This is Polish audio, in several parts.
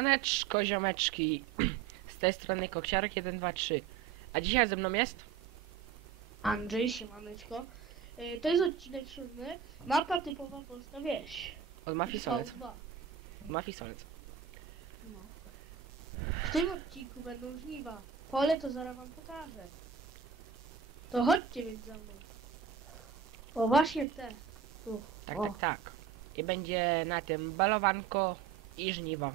Siemaneczko, ziomeczki. Z tej strony Koksiarek 123. A dzisiaj ze mną jest? Andrzej, siemaneczko. Y, To jest odcinek siódmy. Mapa typowa polska wieś. Od Mafii Solec. V2. Mafii Solec. No. W tym odcinku będą żniwa. Pole to zaraz wam pokażę. To chodźcie więc za mną. O właśnie te. Tu. Tak, o. tak, tak. I będzie na tym balowanko i żniwa.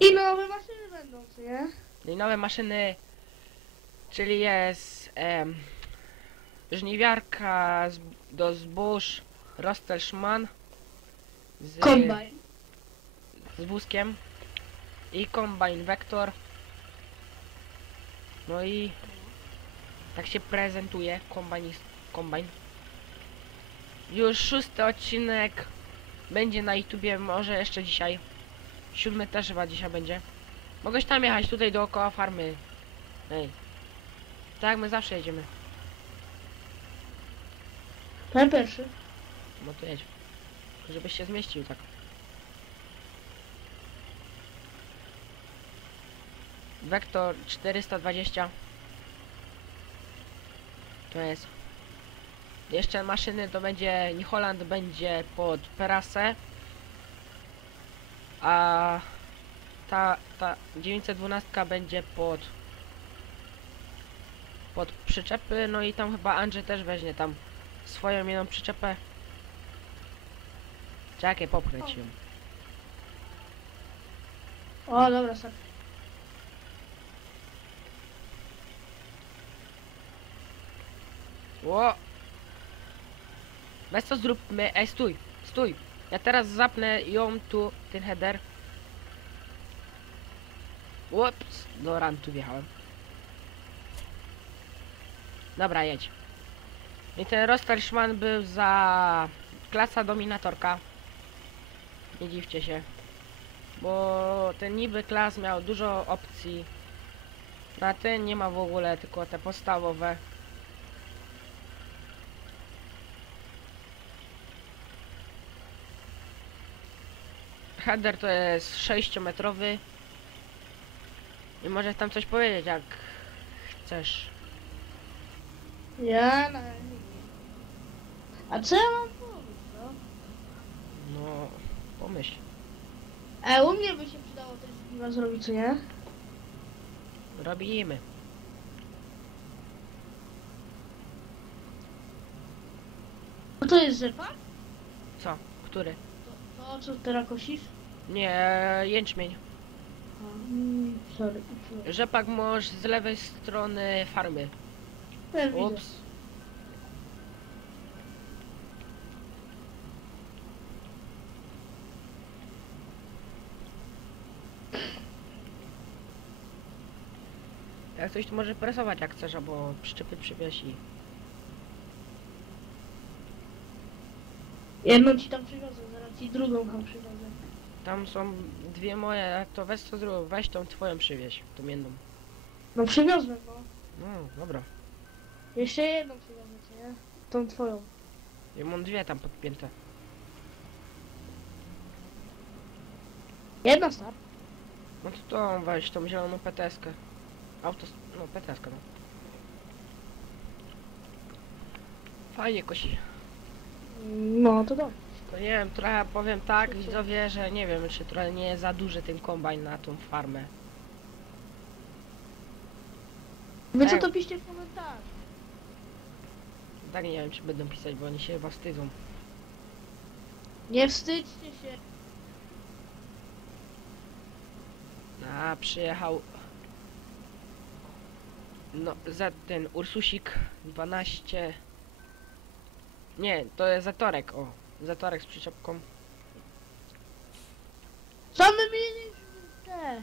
I nowe maszyny będą, co nie? I nowe maszyny, czyli jest em, żniwiarka z, do zbóż Rostelschmann z, Kombajn. z wózkiem i kombajn Vector. No i tak się prezentuje kombajn, kombajn. Już szósty odcinek będzie na YouTubie, może jeszcze dzisiaj. Siódmy też chyba dzisiaj będzie. Mogłeś tam jechać tutaj dookoła farmy. Ej. Tak jak my zawsze jedziemy. Ten pierwszy. No to jedź. Tylko Żebyś się zmieścił tak. Vector 420. To jest. Jeszcze maszyny to będzie. New Holland będzie pod Perasę. A ta, ta 912 będzie pod pod przyczepy, no i tam chyba Andrzej też weźmie tam swoją jedną przyczepę. Czekaj, popchnę ci ją. O, dobra, sorry. Ło! Weź co zróbmy, ej stój, stój. Ja teraz zapnę ją tu, ten header. Ups, do rantu wjechałem. Dobra, jedź. I ten Rostelschmann był za klasa dominatorka. Nie dziwcie się. Bo ten niby klas miał dużo opcji. Na ten nie ma w ogóle, tylko te podstawowe. Header to jest 6-metrowy. I możesz tam coś powiedzieć, jak chcesz. Ja na A co ja mam powiedzieć, no? No, pomyśl. E, u mnie by się przydało też żniwa zrobić, co nie? Robimy. No to jest rzepak? Co? Który? To, to co teraz kosisz? Nie, jęczmień. Mm, sorry. sorry. Rzepak możesz z lewej strony farmy. Widzę. Ups. Jak coś to może presować jak chcesz, albo przyczepy przywiesi. Jedną ci tam przywiozę, zaraz ci drugą tam przywiozę. Tam są dwie moje, to weź co zrób, weź tą twoją przywieź, tą jedną. No przywiozłem, no. No, dobra. Jeszcze jedną przywiozę, co nie? Tą twoją. Ja mam dwie tam podpięte. Jedna start. No to tą weź, tą zieloną PTS-kę. Auto, no PTS-kę, no. Fajnie kosi. No to dobrze. To nie wiem, trochę powiem tak, widzowie, że nie wiem, czy trochę nie jest za duży ten kombajn na tą farmę. Wy co Tak. to piszcie w komentarzu? Tak nie wiem, czy będą pisać, bo oni się chyba wstydzą. Nie wstydźcie się. A, przyjechał... No, za ten Ursusik 12... Nie, to jest Zatorek, o. Zatorek z przyczepką. Co my mieliśmy te?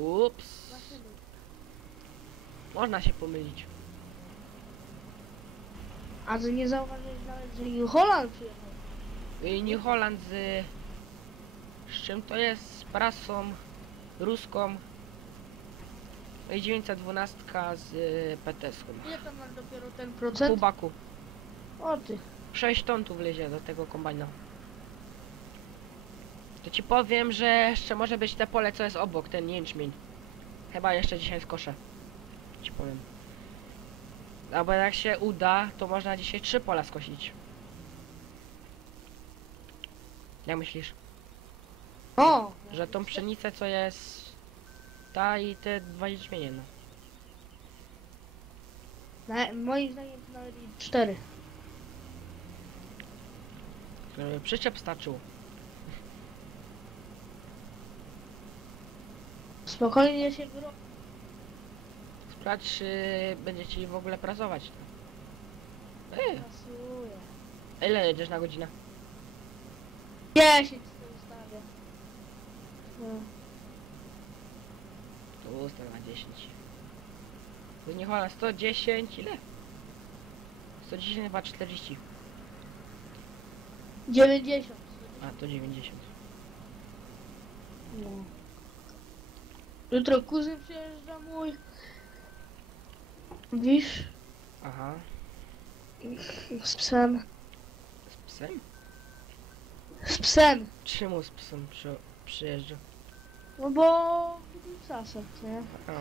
Ups. Można się pomylić. A ty nie zauważyłeś nawet, że New Holland przyjechał? I New Holland z... Z czym to jest? Z prasą ruską. I 912 z PTS-ką. Ile tam masz dopiero ten procent? Kubaku. O ty. 6 ton tu wlezie do tego kombajna. To ci powiem, że jeszcze może być te pole, co jest obok, ten jęczmień. Chyba jeszcze dzisiaj skoszę. Ci powiem. Albo jak się uda, to można dzisiaj trzy pola skosić. Jak myślisz? O! Że tą pszenicę, co jest ta i te dwa jęczmienie, no. Na, moim zdaniem to nawet i cztery. Żeby przyczep starczył. Spokojnie się wyro... Sprawdź, czy będzie ci w ogóle prasować. Ej, Pasuje. ile jedziesz na godzinę? 10 sobie ustawię. No. To na 10. To nie chola, 110, ile? 110 chyba 40. 90. A, to 90. No. Jutro kuzyn przyjeżdża mój. Wisz? Aha, Z psem. z psem? Z psem. Czemu z psem przy, przyjeżdża? No bo kupił psa sobie, nie? A,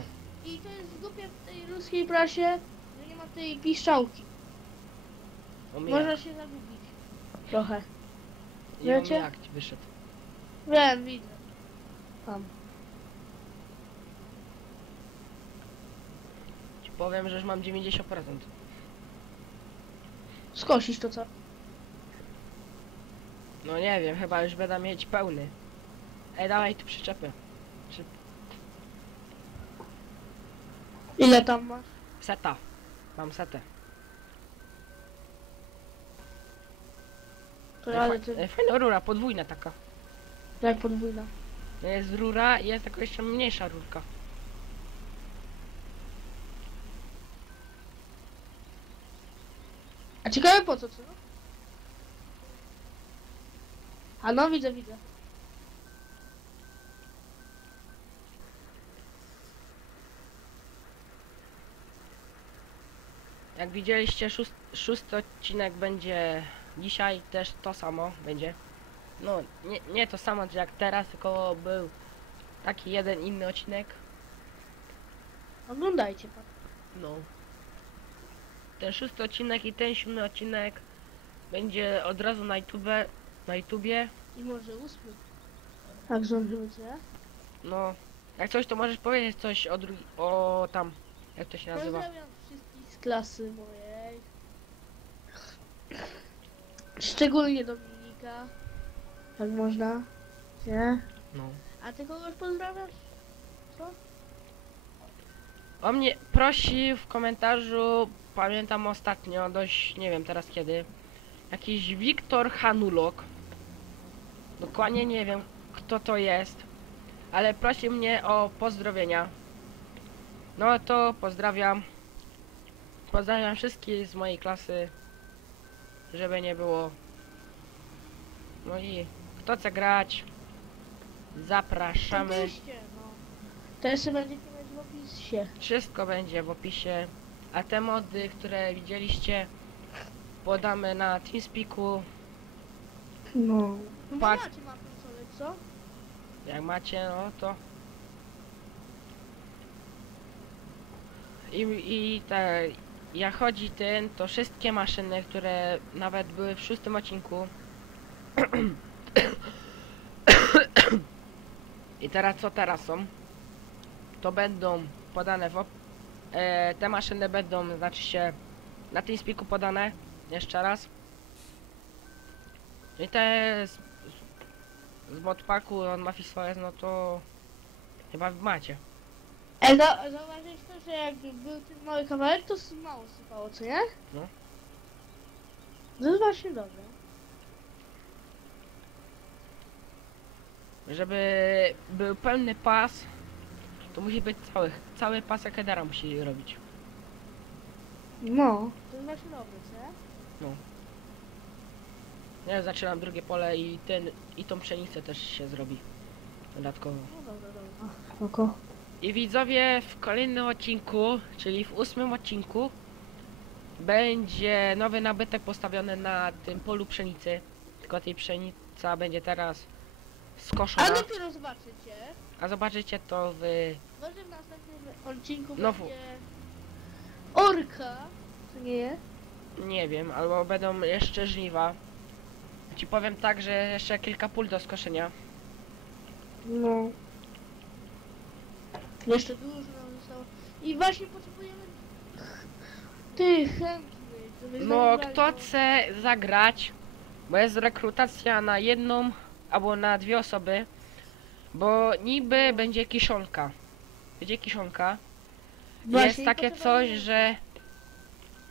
I to jest głupie w tej ruskiej prasie, że nie ma tej piszczałki. omijak. Można się zagubić. Trochę. I wiecie? omijak ci wyszedł. Wiem, widzę. Tam. Ci powiem, że już mam 90%. Skosisz to co? No nie wiem, chyba już będę mieć pełny. Ej, dawaj tu przyczepę. Ile tam masz? seta. Mam setę. To ej, Fajna rura, podwójna taka. jak podwójna. To jest rura i jest taka jeszcze mniejsza rurka. A ciekawe po co, co? A no widzę, widzę. Jak widzieliście, szóst, szósty odcinek będzie dzisiaj też to samo będzie. No, nie, nie to samo jak teraz, tylko był taki jeden inny odcinek. Oglądajcie pan. No. Ten szósty odcinek i ten siódmy odcinek będzie od razu na YouTube, na YouTubie. I może ósmy. Tak ja? No, jak coś to możesz powiedzieć coś o drugi, o tam, jak to się nazywa. Pozdrawiam wszystkich z klasy mojej. Szczególnie Dominika. Jak można? Nie? No. A ty kogoś pozdrawiasz? Co? O mnie prosi w komentarzu, pamiętam ostatnio, dość nie wiem teraz kiedy, jakiś Wiktor Hanulok. Dokładnie nie wiem kto to jest, ale prosi mnie o pozdrowienia. No to pozdrawiam. Pozdrawiam wszystkich z mojej klasy, żeby nie było. No i kto chce grać, zapraszamy. Oczywiście, no. To jeszcze mieć w opisie. Wszystko będzie w opisie. A te mody, które widzieliście, podamy na TeamSpeaku. No. No Patrz. macie konsolę, co? Jak macie, no to. I, i te, jak chodzi ten, to wszystkie maszyny, które nawet były w szóstym odcinku. I teraz co teraz są? To będą podane w op- e, Te maszyny będą, znaczy się, na tym spiku podane. Jeszcze raz. I te z, z, modpacku on ma swoje, no to chyba macie. Ej, za, zauważyłeś to, że jak był ten mały kawałek, to mało sypało, co nie? No. To jest właśnie dobre. Żeby był pełny pas, to musi być cały, cały pas jak headera musi robić. No. To jest właśnie dobre, co nie? Ja zaczynam drugie pole i ten i tą pszenicę też się zrobi. Dodatkowo. No dobra, dobra. Spoko. I widzowie w kolejnym odcinku, czyli w ósmym odcinku, będzie nowy nabytek postawiony na tym polu pszenicy. Tylko tej pszenica będzie teraz A skoszona. dopiero zobaczycie. A zobaczycie to w... Może w następnym odcinku No w- będzie orka. Co nie jest? Nie wiem, albo będą jeszcze żniwa. Ci powiem tak, że jeszcze kilka pól do skoszenia. No. Jeszcze dużo nam zostało. I właśnie potrzebujemy tych chętnych, No, zagrali. kto chce zagrać, bo jest rekrutacja na jedną albo na dwie osoby, bo niby będzie kiszonka. Będzie kiszonka. Właśnie, jest takie coś, że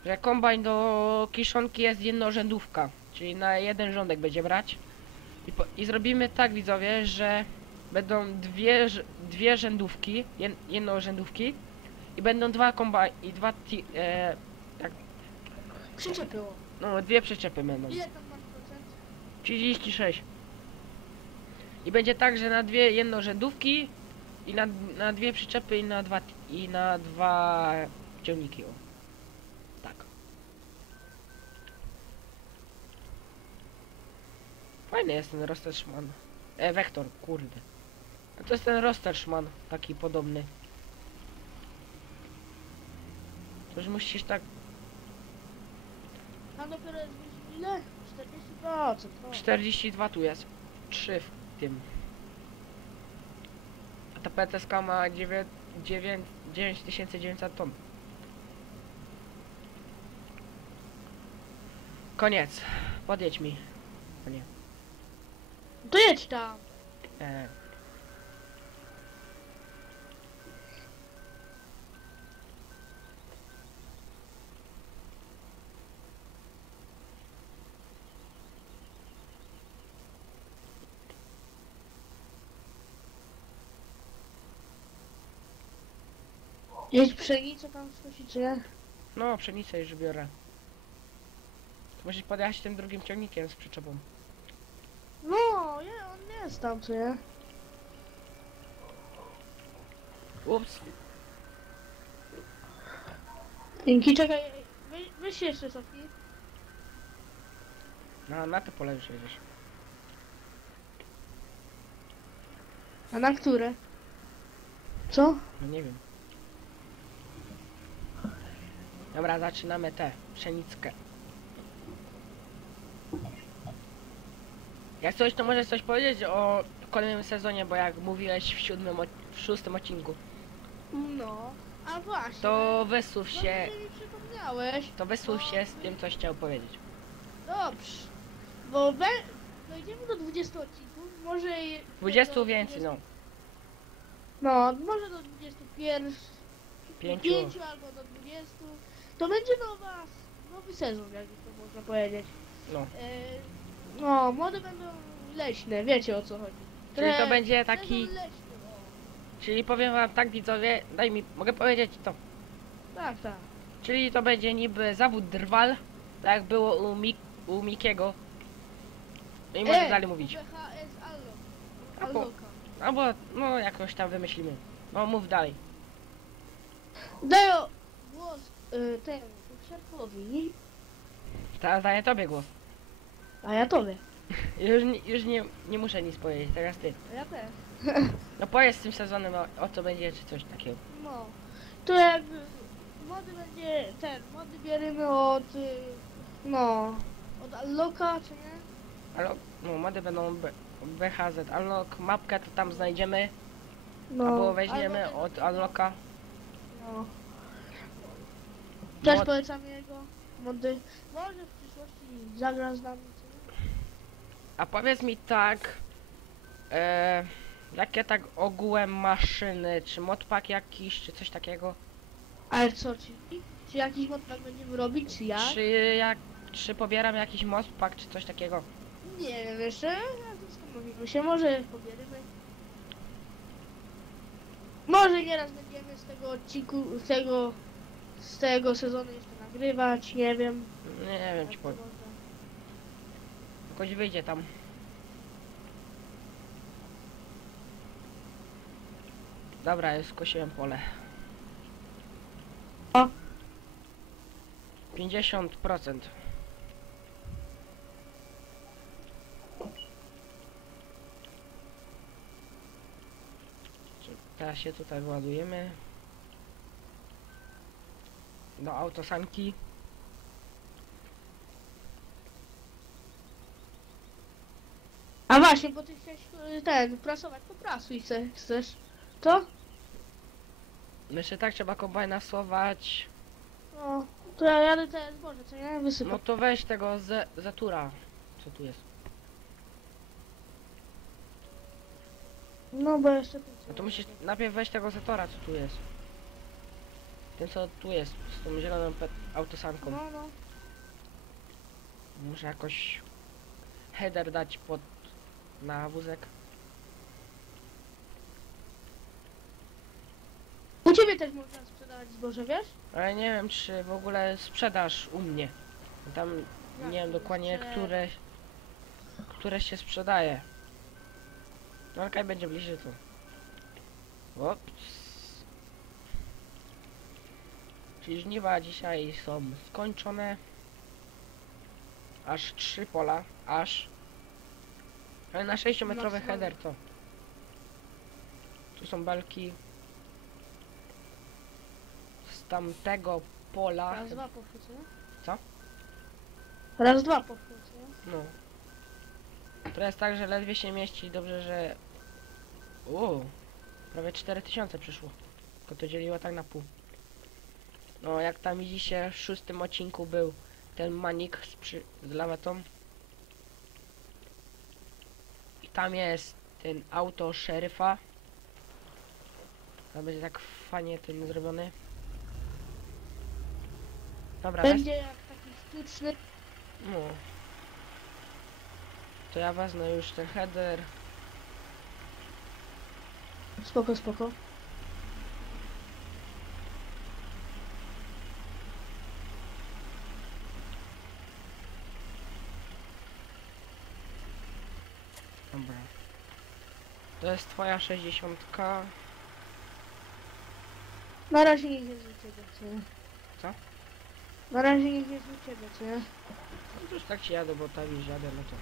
że kombajn do kiszonki jest jednorzędówka, czyli na jeden rządek będzie brać. I, po, i zrobimy tak widzowie, że będą dwie, dwie rzędówki, jed, jednorzędówki i będą dwa kombajn i dwa ti, e, Przyczepiło. no dwie przyczepy będą. Ile tam masz procent? 36. I będzie tak, że na dwie jednorzędówki i na, na dwie przyczepy i na dwa i na dwa ciągniki. O. Tak. Fajny jest ten Rosterszman. E, Wektor, kurde. A to jest ten Rosterszman, taki podobny. To już musisz tak Tam dopiero jest ile? 42, co to? 42 tu jest. 3 w tym. A ta PTSK ma 9, 9, 9900 ton. Koniec. Podjedź mi. O nie. To jedź tam. E. Jedź pszenicę tam skosić, czy nie? No, pszenicę już biorę. To Musisz podjechać tym drugim ciągnikiem z przyczepą. No, nie, on jest tam, co nie? Ups. Dzięki, czekaj, wy, weź jeszcze cofnij. Na, na to pole już jedziesz. A na które? Co? No nie wiem. Dobra, zaczynamy tę pszenickę. Jak coś, to możesz coś powiedzieć o kolejnym sezonie, bo jak mówiłeś w siódmym, w szóstym odcinku, No, a właśnie. to wysłów No, się, ty mi przypomniałeś. to wysłów się z tym, coś chciał powiedzieć. Dobrze. Bo we, dojdziemy do 20 odcinków, może... je- 20 do więcej, no. No, może do 21, Pięciu. 5 albo do 20. To będzie nowa, nowy sezon, jak to można powiedzieć. No. E, no, mody będą leśne, wiecie o co chodzi. Czyli to Tre- będzie taki, sezon leśny, o. czyli powiem wam tak widzowie, daj mi, mogę powiedzieć to. Tak, tak. Czyli to będzie niby zawód drwal, tak jak było u, Mik u Mikiego. No i E, możesz dalej mówić. BHS Allo. A po- Alloka. Albo, no jakoś tam wymyślimy. No mów dalej. Daję głos y, temu, Teraz daję tobie głos. a ja tobie. Już, nie- już nie, nie muszę nic powiedzieć, teraz ty. A ja też. No powiedz z tym sezonem o, o co będzie, czy coś takiego. No. To jakby mody będzie ten, mody bierzemy od y, no od Alloka, czy nie? Ale, no mody będą B, BHZ, Unlock, mapkę to tam znajdziemy, No. albo weźmiemy od Unlocka. No. Też Mod- polecamy jego mody. Może w przyszłości zagra z nami? A powiedz mi tak, e, jakie tak ogółem maszyny, czy modpack jakiś, czy coś takiego? Ale co, czy, czy jakiś mod tak będziemy robić, czy ja? Czy jak, czy pobieram jakiś modpack, czy coś takiego? Nie wiem jeszcze, zastanowimy się, może pobierzemy. Może nieraz będziemy z tego odcinku, z tego, z tego sezonu jeszcze nagrywać, nie wiem. Nie wiem, powiem. może. Jakoś wyjdzie tam. Dobra, już skosiłem pole. O. 50%. teraz się tutaj wyładujemy. Do autosanki. A właśnie, bo ty chcesz y, ten, prasować, to prasuj se, chcesz. To? Jeszcze tak trzeba kombajna słować. No, to ja jadę teraz zboże, co? No Wysypam. to weź tego ze, zatura. Co tu jest? No, bo jeszcze... No to musisz najpierw weź tego zatora, co tu jest. Ten co tu jest, z tą zieloną autosanką. No, no. Muszę jakoś header dać pod na wózek. U ciebie też można sprzedawać zboże, wiesz? Ale nie wiem czy w ogóle sprzedaż u mnie. Tam nie wiem dokładnie sprze- które które się sprzedaje. No okej, będzie bliżej tu. Ops. Czyli żniwa dzisiaj są skończone. Aż trzy pola, aż. Ale na 6-metrowy Maksymalnie. header to. Tu są belki. Z tamtego pola. Raz, dwa poszły, co? Co? Raz, dwa co nie? No. To jest tak, że ledwie się mieści. Dobrze, że. Uuu, prawie 4000 przyszło. Tylko to dzieliło tak na pół. No, jak tam widzicie, w szóstym odcinku był ten manik z, przy... z lawetą. I tam jest ten auto szeryfa. Tam będzie tak fajnie ten zrobiony. Dobra, Będzie jak taki sztuczny. no. To ja wezmę już ten header. Spoko, spoko. Dobra. To jest twoja 60. Na razie niech jest u ciebie, co nie? Co? Na razie niech jest u ciebie, co nie? No to już tak się jadę, bo tam już jadę, no to.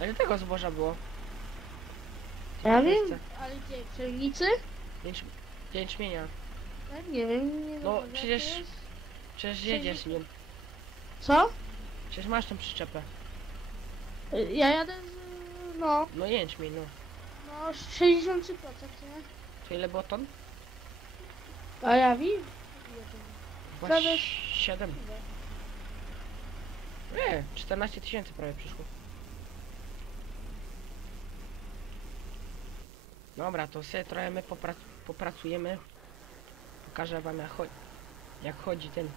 A ile tego zboża było? Ja wiem, ale gdzie? Pszenicy? Jęcz... Jęczmienia. Ja nie wiem, nie No, wiem, jak przecież- jest. Przecież jedziesz nią. Co? Przecież masz tą przyczepę. Y, Ja jadę z... no, No jęczmień, no. no 63%, co nie? To ile było ton? A ja wiem. Chyba Prawie- 7. Nie, 14 tysięcy prawie przyszło. Dobra, to sobie trochę my popra popracujemy. Pokażę wam jak, cho jak chodzi ten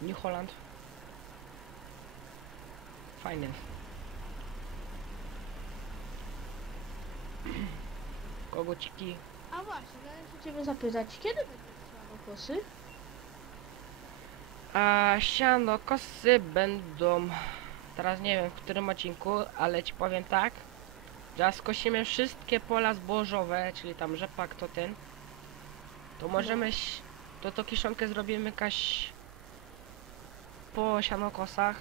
New Holland. Fajny. Kogociki. A właśnie, się ciebie zapytać, kiedy będą kosy? A siano kosy będą. Teraz nie wiem w którym odcinku, ale ci powiem tak. Że skosimy wszystkie pola zbożowe, czyli tam rzepak to ten. To możemy. ś- To to kiszonkę zrobimy jakaś. Po sianokosach.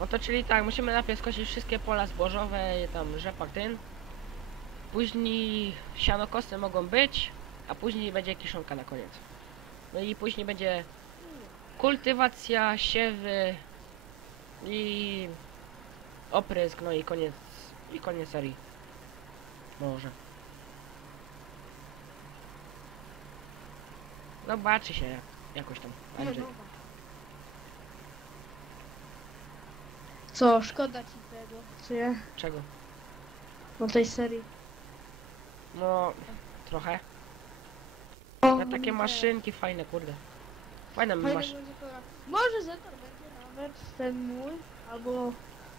No to czyli tak, musimy najpierw skosić wszystkie pola zbożowe, tam rzepak ten. Później sianokosy mogą być, a później będzie kiszonka na koniec. No i później będzie kultywacja, siewy i oprysk, no i koniec, i koniec serii. Może. Zobaczy się jak, jakoś tam. Co, szkoda ci tego, co ja? Czego? No tej serii. No, trochę. O, Na takie maszynki fajne, kurde. Fajne Fajne masz. będzie to- Może Zetor będzie nawet ten mój, albo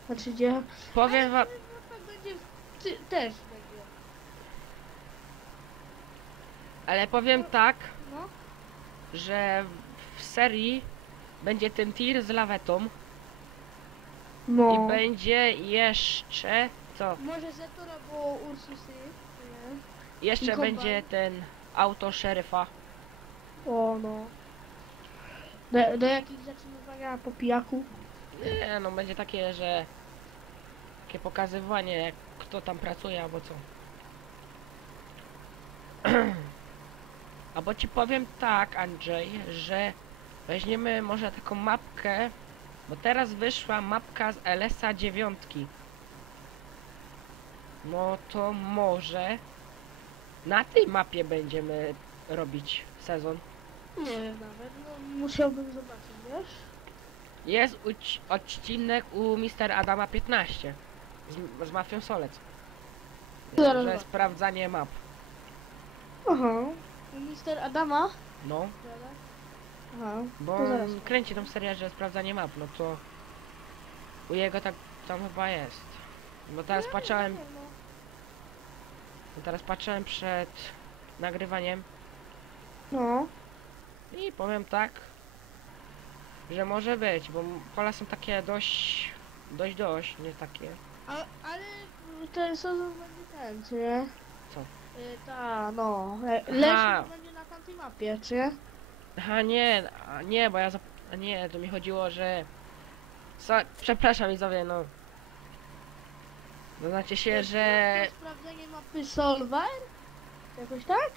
znaczy gdzie. Powiem wam, Tak będzie w, ty, też będzie. ale powiem tak, No. że w serii będzie ten tir z lawetą No. i będzie jeszcze co? Może Zetor albo Ursusy. nie? Jeszcze I będzie ten auto szeryfa. O no. Do, do jakich zatrzymywania po pijaku? Nie, no będzie takie, że takie pokazywanie, jak kto tam pracuje albo co. Albo ci powiem tak, Andrzej, że weźmiemy może taką mapkę, bo teraz wyszła mapka z LSA 9. No to może na tej mapie będziemy robić sezon. Nie wiem nawet, no musiałbym zobaczyć, wiesz? Jest odcinek u Mister Adama 15 z, z Mafią Solec. Zaraz Że sprawdzanie map. Aha. Mister Adama? No, Aha. bo To zaraz. on kręci tą serię, że sprawdzanie map, no to u jego tak tam chyba jest. Bo teraz patrzałem, Nie, no. teraz patrzałem przed nagrywaniem No. i powiem tak, że może być, bo pola są takie dość, dość, dość, nie takie. A, ale ten sezon będzie ten, czy nie? Co? Y, ta, no. e, Aha. Leśny będzie na tamtej mapie, czy nie? Aha, nie, a nie, bo ja zap... a nie, to mi chodziło, że... Sa... Przepraszam widzowie, no. To znaczy się, że... To sprawdzenie mapy Solver? Jakoś tak?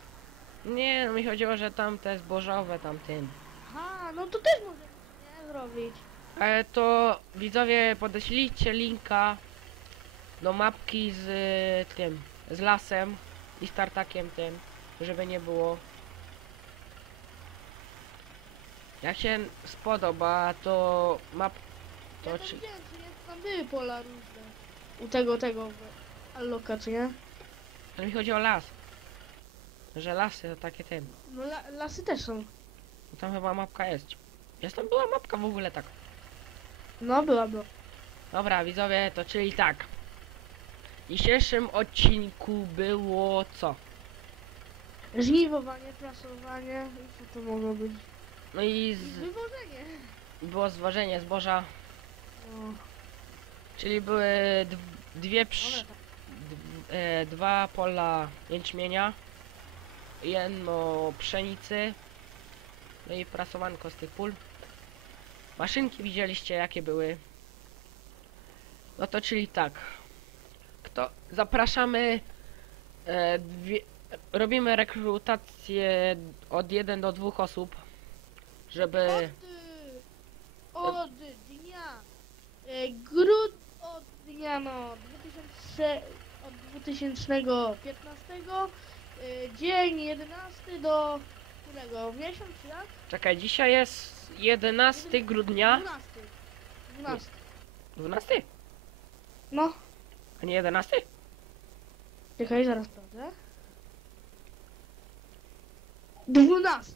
Nie, no mi chodziło, że tam te zbożowe tamtym. Aha, no to też możemy nie zrobić. Ale to widzowie podeślijcie linka do mapki z tym, z lasem i startakiem tym, żeby nie było. Jak się spodoba, to map... Ja To to czy... widziałem, czy nie? Tam były pola różne. U tego, tego w Alloka, czy nie? Ale mi chodzi o las. Że lasy to takie ten. No la, lasy też są. Bo Tam chyba mapka jest. Jest tam była mapka w ogóle tak. No, była, była. Dobra, widzowie, to czyli tak. W dzisiejszym odcinku było co? Żniwowanie, prasowanie i co to mogło być? No i z... wywożenie. było zwożenie zboża, czyli były dw- dwie psz... d- e, dwa pola jęczmienia, jedno pszenicy, no i prasowanko z tych pól. Maszynki widzieliście jakie były. No to czyli tak. Kto zapraszamy e, dwie, robimy rekrutację od 1 do 2 osób, żeby Od, od dnia y, grud od dnia no 2000, od 2015 y, dzień 11 do którego miesiąc czy jak? czekaj, dzisiaj jest 11 grudnia. 12. 12. 12? No, A nie 11? czekaj, zaraz sprawdzę. 12.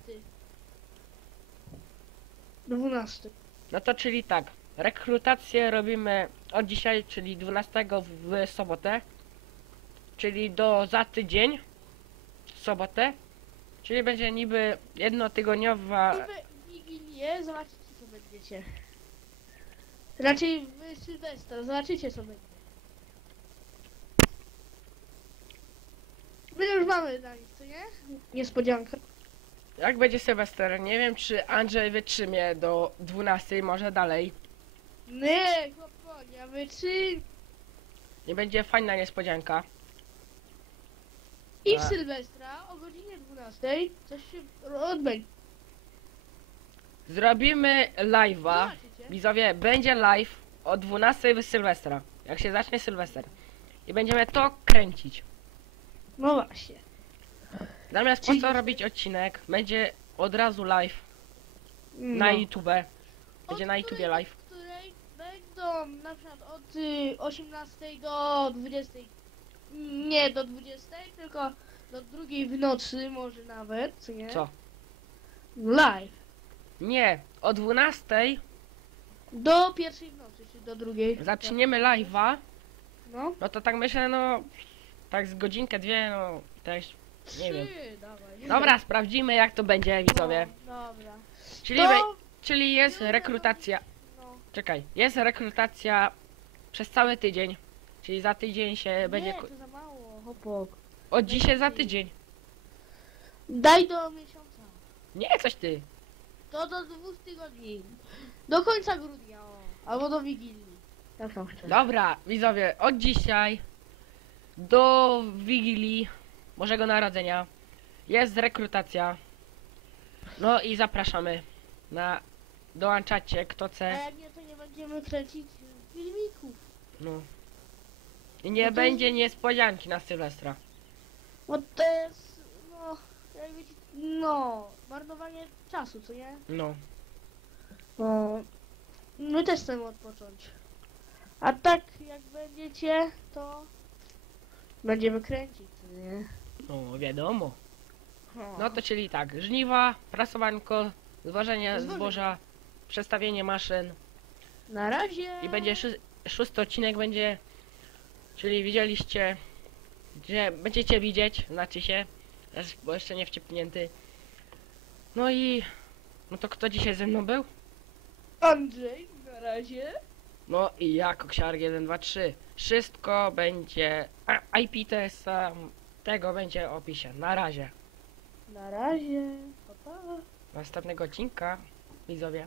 12. No to czyli tak. Rekrutację robimy od dzisiaj, czyli 12 w sobotę. Czyli do za tydzień. W sobotę. Czyli będzie niby jednotygodniowa. Niby Wigilię, zobaczycie co będziecie. Raczej w Sylwestra, zobaczycie co będzie. My już mamy na nich, co nie? Niespodzianka. Jak będzie Sylwester? Nie wiem czy Andrzej wytrzymie do 12, może dalej. Nie, chłopanie, a wy czy... Nie będzie fajna niespodzianka. I w A. Sylwestra o godzinie 12 coś się odbędzie. Zrobimy live'a. Zobaczycie. Widzowie, będzie live o 12 w Sylwestra. Jak się zacznie Sylwester. I będziemy to kręcić. No właśnie. Zamiast po co robić odcinek, będzie od razu live na No. YouTube. Będzie Od na YouTubie której- live. której będą na przykład od y, 18 do 20. Nie do 20, tylko do drugiej w nocy może nawet, co nie? Co? Live. Nie, o 12 Do pierwszej w nocy, czy do drugiej. zaczniemy live'a. No. No to tak myślę, no. Tak z godzinkę, dwie, no. Też. Nie wiem. Trzy, dawaj. Dobra, sprawdzimy jak to będzie, widzowie. No, dobra. Czyli, czyli jest rekrutacja. no. Czekaj, jest rekrutacja przez cały tydzień. Czyli za tydzień się będzie. Nie, to za mało, hopok. Od dzisiaj za tydzień. Daj do miesiąca. Nie, coś ty. To do dwóch tygodni. Do końca grudnia, o. Albo do Wigilii. Tam? Dobra, widzowie, od dzisiaj do Wigilii Bożego Narodzenia jest rekrutacja. No i zapraszamy na dołączacie kto A chce. jak nie, to nie będziemy kręcić filmików. No. I nie No to będzie niespodzianki na Sylwestra. Bo to jest, no, jak wiecie, no, marnowanie czasu, co nie? No. No, my też chcemy odpocząć. A tak, jak będziecie, to będziemy kręcić, co nie? No wiadomo. No to czyli tak, żniwa, prasowanko, Zwożenie. zboża, przestawienie maszyn Na razie. i będzie szy szósty odcinek będzie, czyli widzieliście, gdzie będziecie widzieć, znaczy się, jest, bo jeszcze nie wciepnięty. No i, no to kto dzisiaj ze mną był? Andrzej, na razie. No i ja, Koksiarg 1, 2, 3. Wszystko będzie, a IP TSA, tego będzie w opisie. Na razie. Na razie. Pa, pa. Następnego odcinka, widzowie.